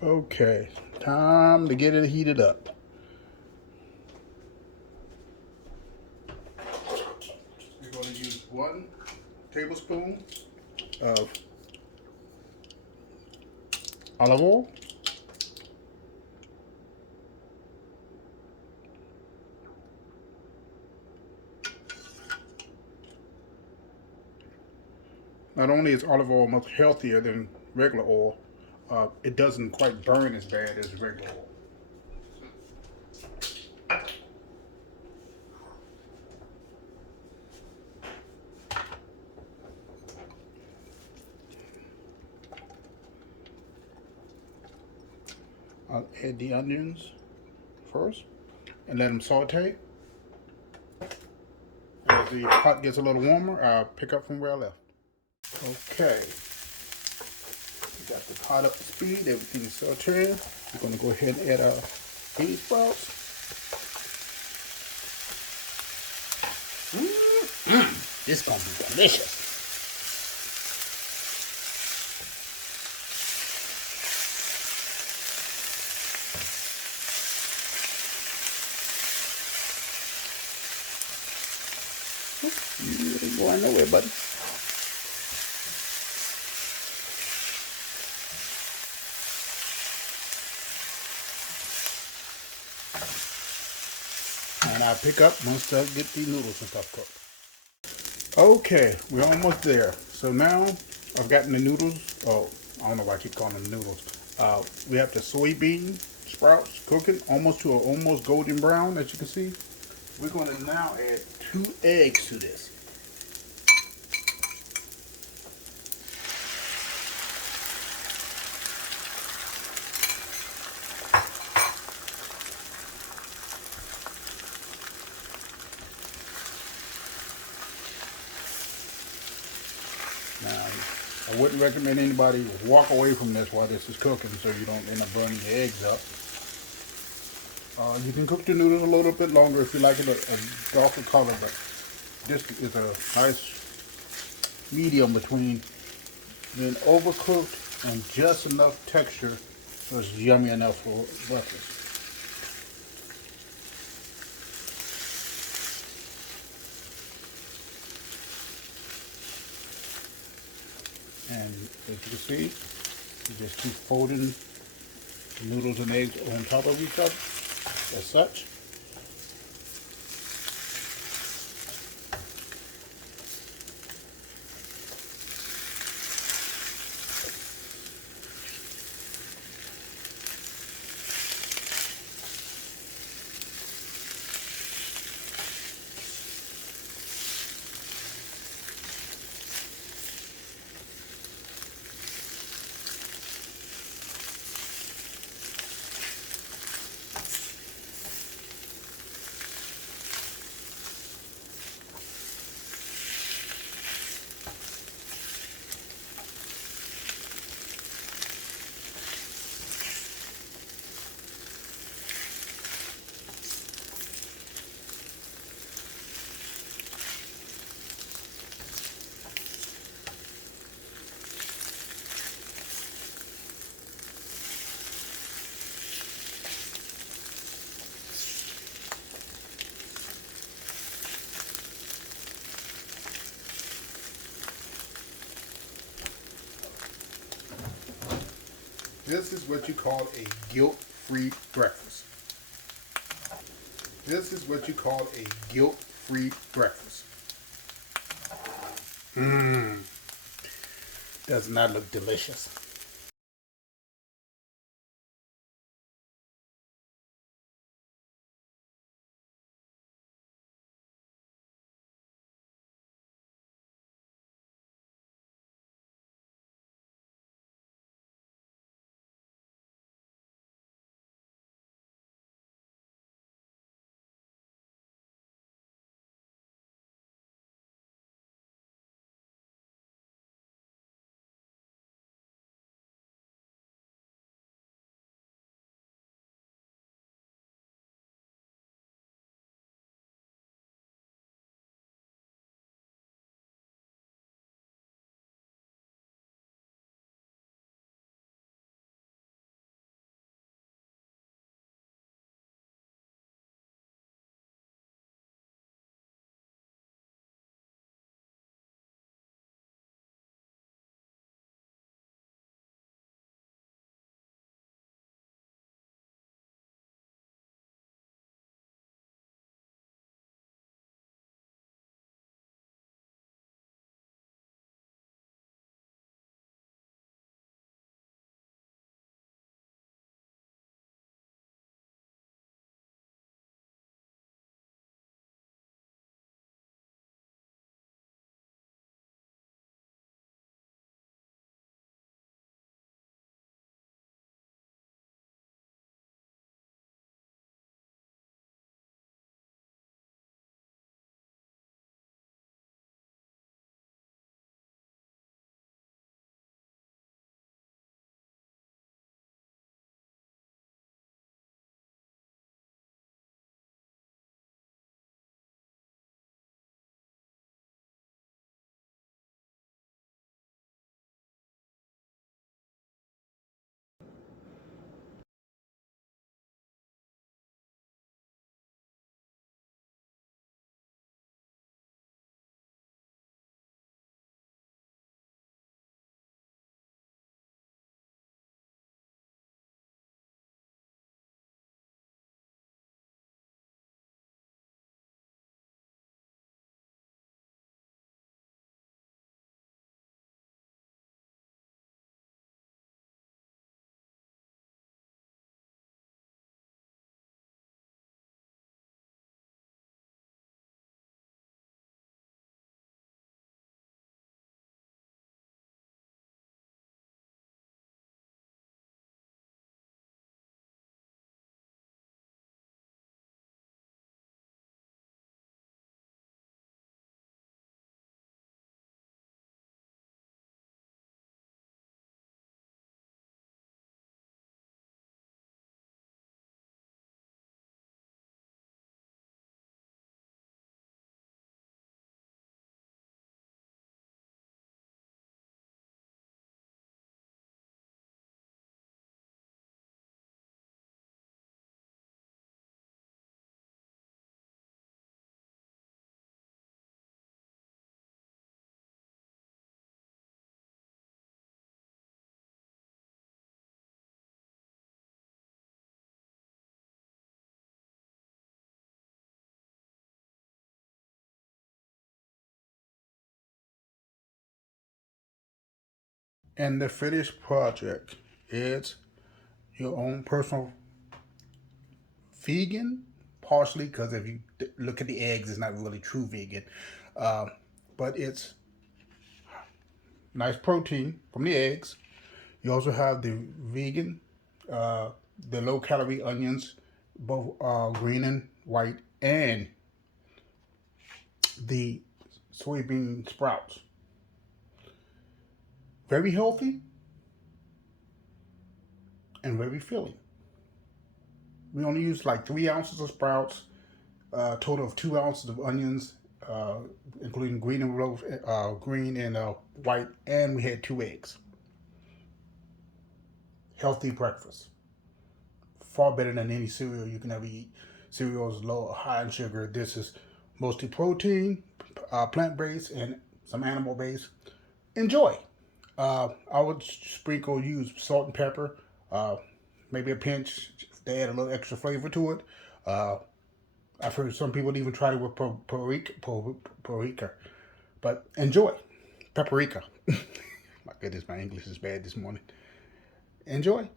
Okay, time to get it heated up. We're going to use 1 tablespoon of olive oil. Not only is olive oil much healthier than regular oil, it doesn't quite burn as bad as regular oil. I'll add the onions first and let them saute. As the pot gets a little warmer, I'll pick up from where I left. Okay, we got the pot up to speed, everything is sauteed. We're going to go ahead and add our bean sprouts. This gonna be delicious. You ain't going nowhere, buddy. And I'll pick up once I get the noodles and stuff cooked. Okay, we're almost there. So now I've gotten the noodles. Oh, I don't know why I keep calling them noodles. We have the soybean sprouts cooking almost to an almost golden brown, as you can see. We're going to now add 2 eggs to this. Now, I wouldn't recommend anybody walk away from this while this is cooking so you don't end up burning the eggs up. You can cook the noodles a little bit longer if you like it a darker color, but this is a nice medium between being overcooked and just enough texture so it's yummy enough for breakfast. And as you can see, you just keep folding the noodles and eggs on top of each other as such. This is what you call a guilt-free breakfast. This is what you call a guilt-free breakfast. Mmm. Does not look delicious. And the finished project is your own personal vegan, partially, because if you look at the eggs, it's not really true vegan. But it's nice protein from the eggs. You also have the vegan, the low-calorie onions, both green and white, and the soybean sprouts. Very healthy and very filling. We only use like 3 ounces of sprouts, a total of 2 ounces of onions, including green and white, and we had 2 eggs. Healthy breakfast. Far better than any cereal you can ever eat. Cereal is low or high in sugar. This is mostly protein, plant-based, and some animal-based. Enjoy. I would use salt and pepper, maybe a pinch to add a little extra flavor to it. I've heard some people even try it with paprika, but enjoy. Paprika. My goodness, my English is bad this morning. Enjoy.